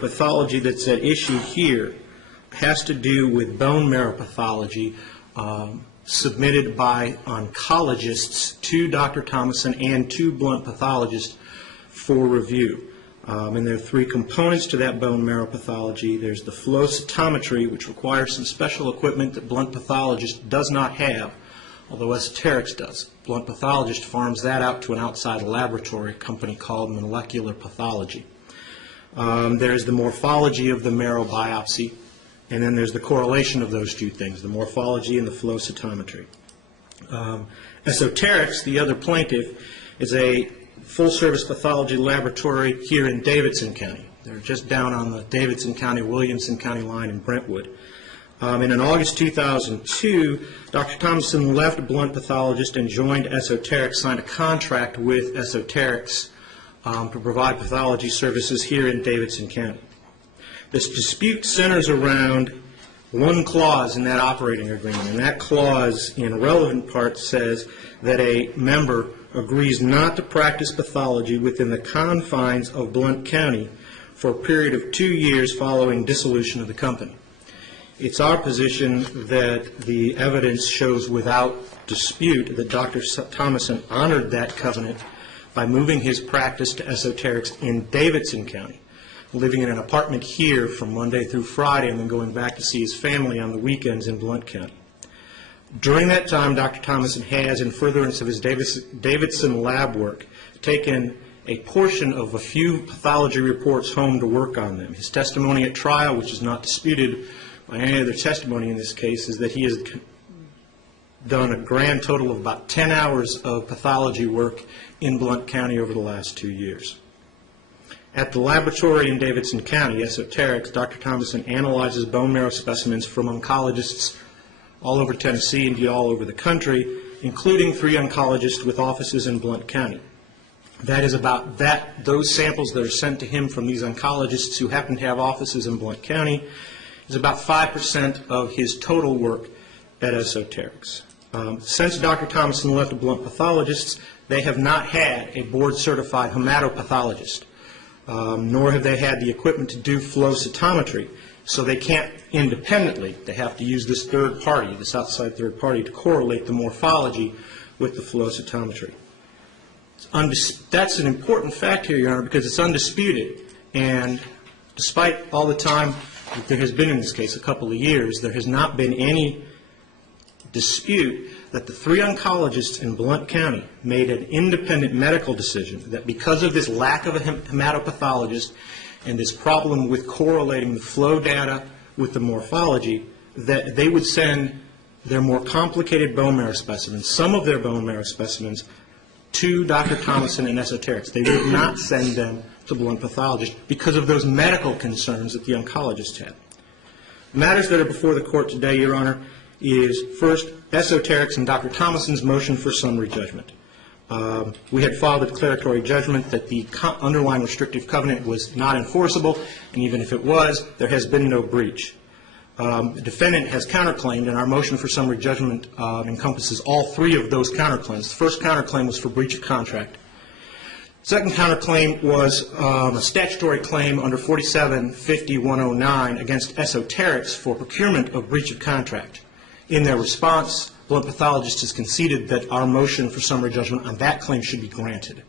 pathology that's at issue here has to do with bone marrow pathology submitted by oncologists to Dr. Thomason and to Blunt pathologists for review. And there are three components to that bone marrow pathology. There's the flow cytometry, which requires some special equipment that Blunt pathologist does not have, although Esoterics does. Blunt pathologist farms that out to an outside laboratory, a company called Molecular Pathology. There's the morphology of the marrow biopsy, and then there's the correlation of those two things, the morphology and the flow cytometry. Esoterics, the other plaintiff, is a full-service pathology laboratory here in Davidson County. They're just down on the Davidson County, Williamson County line in Brentwood. And in August 2002, Dr. Thomason left Blunt pathologist and joined Esoterics, signed a contract with Esoterics to provide pathology services here in Davidson County. This dispute centers around one clause in that operating agreement, and that clause in relevant part says that a member agrees not to practice pathology within the confines of Blount County for a period of 2 years following dissolution of the company. It's our position that the evidence shows without dispute that Dr. Thomason honored that covenant by moving his practice to Esoterics in Davidson County, living in an apartment here from Monday through Friday and then going back to see his family on the weekends in Blount County. During that time, Dr. Thomason has, in furtherance of his Davidson lab work, taken a portion of a few pathology reports home to work on them. His testimony at trial, which is not disputed by any other testimony in this case, is that he has done a grand total of about 10 hours of pathology work in Blount County over the last 2 years. At the laboratory in Davidson County, Esoterics, Dr. Thomason analyzes bone marrow specimens from oncologists all over Tennessee and all over the country, including 3 oncologists with offices in Blount County. That is about those samples that are sent to him from these oncologists who happen to have offices in Blount County is about 5% of his total work at Esoterics. Since Dr. Thomason left the Blount pathologists, they have not had a board-certified hematopathologist, nor have they had the equipment to do flow cytometry. So they can't independently. They have to use this third party, this outside third party, to correlate the morphology with the flow cytometry. That's an important fact here, Your Honor, because it's undisputed. And despite all the time that there has been in this case, a couple of years, there has not been any dispute that the 3 oncologists in Blount County made an independent medical decision that because of this lack of a hematopathologist and this problem with correlating the flow data with the morphology, that they would send their more complicated bone marrow specimens, some of their bone marrow specimens, to Dr. Thomason and Esoterics. They would not send them to Blount pathologist because of those medical concerns that the oncologists had. The matters that are before the court today, Your Honor, is first, Esoterics and Dr. Thomason's motion for summary judgment. We had filed a declaratory judgment that the underlying restrictive covenant was not enforceable, and even if it was, there has been no breach. The defendant has counterclaimed, and our motion for summary judgment encompasses all 3 of those counterclaims. The first counterclaim was for breach of contract. The second counterclaim was a statutory claim under 47-50-109 against Esoterics for procurement of breach of contract. In their response, Blount pathologist has conceded that our motion for summary judgment on that claim should be granted.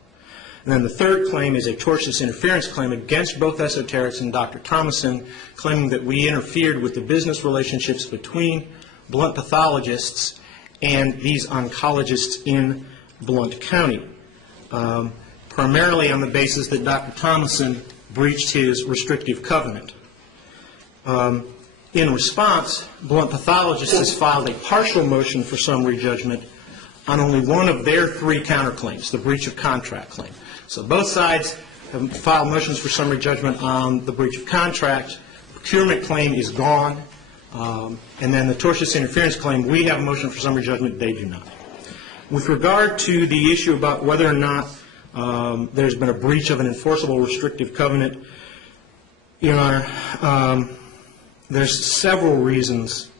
And then the third claim is a tortious interference claim against both Esoterics and Dr. Thomason, claiming that we interfered with the business relationships between Blount pathologists and these oncologists in Blount County, primarily on the basis that Dr. Thomason breached his restrictive covenant. In response, Blount pathologist has filed a partial motion for summary judgment on only one of their 3 counterclaims, the breach of contract claim. So both sides have filed motions for summary judgment on the breach of contract. Procurement claim is gone. And then the tortious interference claim, we have a motion for summary judgment, they do not. With regard to the issue about whether or not there's been a breach of an enforceable restrictive covenant, Your Honor, there's several reasons,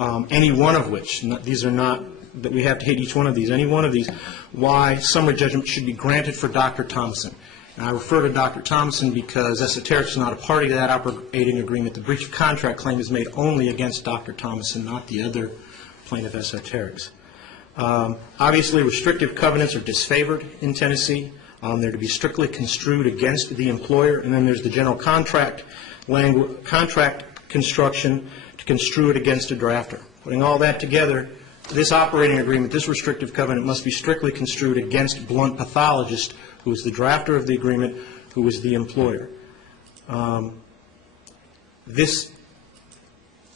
any one of which, these are not that we have to hit each one of these, any one of these, why summary judgment should be granted for Dr. Thomason. And I refer to Dr. Thomason because Esoterics is not a party to that operating agreement. The breach of contract claim is made only against Dr. Thomason, not the other plaintiff, Esoterics. Obviously, restrictive covenants are disfavored in Tennessee. They're to be strictly construed against the employer, and then there's the general contract construction to construe it against a drafter. Putting all that together, this operating agreement, this restrictive covenant, must be strictly construed against Blunt Pathologist, who is the drafter of the agreement, who is the employer. This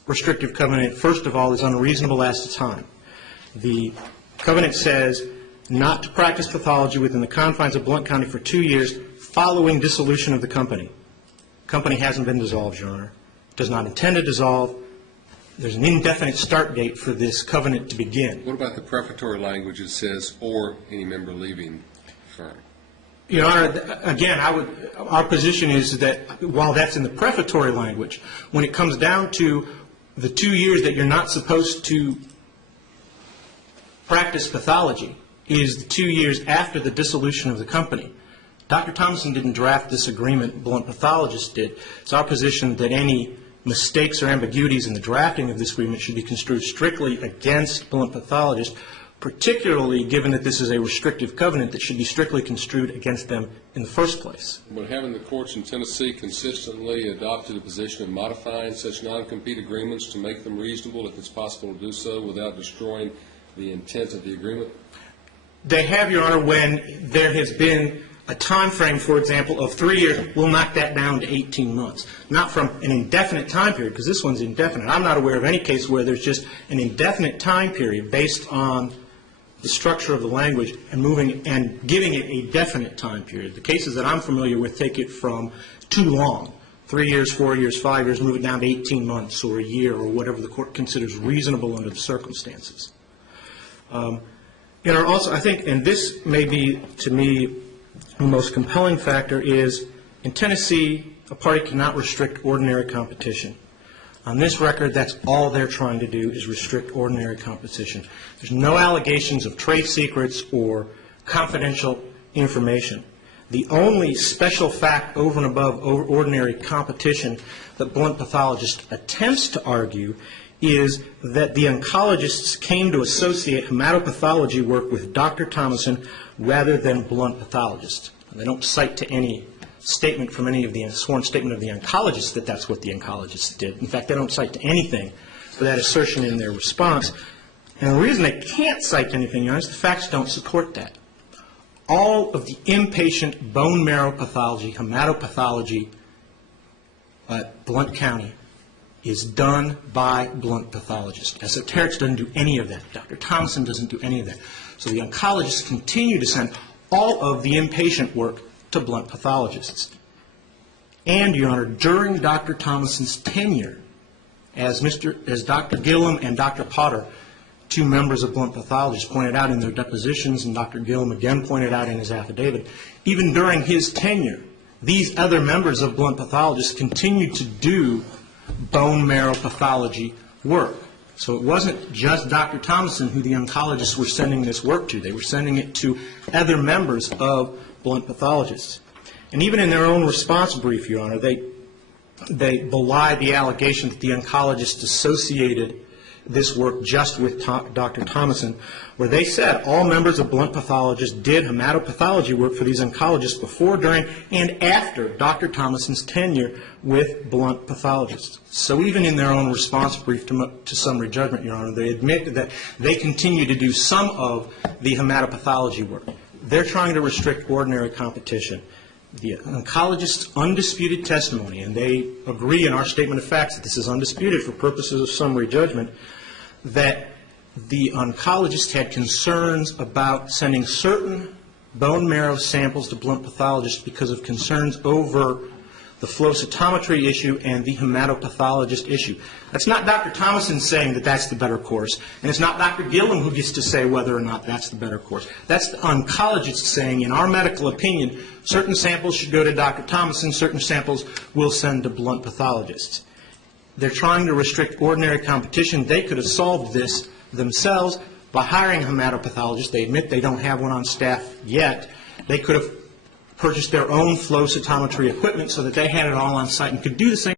restrictive covenant, first of all, is unreasonable as to time. The covenant says not to practice pathology within the confines of Blount County for 2 years following dissolution of the company. The company hasn't been dissolved, Your Honor. It does not intend to dissolve. There's an indefinite start date for this covenant to begin. What about the prefatory language that says, or any member leaving the firm? Your Honor, again, our position is that while that's in the prefatory language, when it comes down to the 2 years that you're not supposed to practice pathology is the 2 years after the dissolution of the company. Dr. Thomason didn't draft this agreement. Blunt Pathologist did. It's our position that any mistakes or ambiguities in the drafting of this agreement should be construed strictly against Blunt Pathologist, particularly given that this is a restrictive covenant that should be strictly construed against them in the first place. But haven't the courts in Tennessee consistently adopted a position of modifying such non-compete agreements to make them reasonable if it's possible to do so without destroying the intent of the agreement? They have, Your Honor, when there has been a time frame, for example, of 3 years. We'll knock that down to 18 months. Not from an indefinite time period, because this one's indefinite. I'm not aware of any case where there's just an indefinite time period based on the structure of the language and moving and giving it a definite time period. The cases that I'm familiar with take it from too long, 3 years, 4 years, 5 years, move it down to 18 months or a year or whatever the court considers reasonable under the circumstances. You know, also, I think, and this may be, to me, the most compelling factor is, in Tennessee, a party cannot restrict ordinary competition. On this record, that's all they're trying to do is restrict ordinary competition. There's no allegations of trade secrets or confidential information. The only special fact over and above ordinary competition that Blunt Pathologist attempts to argue is that the oncologists came to associate hematopathology work with Dr. Thomason rather than Blunt Pathologist. They don't cite to any statement from any of the sworn statement of the oncologists that that's what the oncologists did. In fact, they don't cite to anything for that assertion in their response. And the reason they can't cite anything, Your Honor, is the facts don't support that. All of the inpatient bone marrow pathology, hematopathology at Blount County is done by Blunt Pathologist. Esoterics doesn't do any of that. Dr. Thomason doesn't do any of that. So the oncologists continue to send all of the inpatient work to Blunt Pathologists. And, Your Honor, during Dr. Thomason's tenure, as Dr. Gillum and Dr. Potter, two members of Blunt Pathologists, pointed out in their depositions, and Dr. Gillum again pointed out in his affidavit, even during his tenure, these other members of Blunt Pathologists continued to do bone marrow pathology work. So it wasn't just Dr. Thomason who the oncologists were sending this work to. They were sending it to other members of Blunt Pathologists. And even in their own response brief, Your Honor, they belie the allegation that the oncologists associated this work just with Dr. Thomason, where they said all members of Blunt Pathologists did hematopathology work for these oncologists before, during, and after Dr. Thomason's tenure with Blunt Pathologists. So even in their own response brief to summary judgment, Your Honor, they admit that they continue to do some of the hematopathology work. They're trying to restrict ordinary competition. The oncologist's undisputed testimony, and they agree in our statement of facts that this is undisputed for purposes of summary judgment, that the oncologist had concerns about sending certain bone marrow samples to Blunt Pathologists because of concerns over the flow cytometry issue and the hematopathologist issue. That's not Dr. Thomason saying that that's the better course, and it's not Dr. Gillum who gets to say whether or not that's the better course. That's the oncologist saying, in our medical opinion, certain samples should go to Dr. Thomason, certain samples we'll send to Blunt Pathologists. They're trying to restrict ordinary competition. They could have solved this themselves by hiring a hematopathologist. They admit they don't have one on staff yet. They could have purchased their own flow cytometry equipment so that they had it all on site and could do the same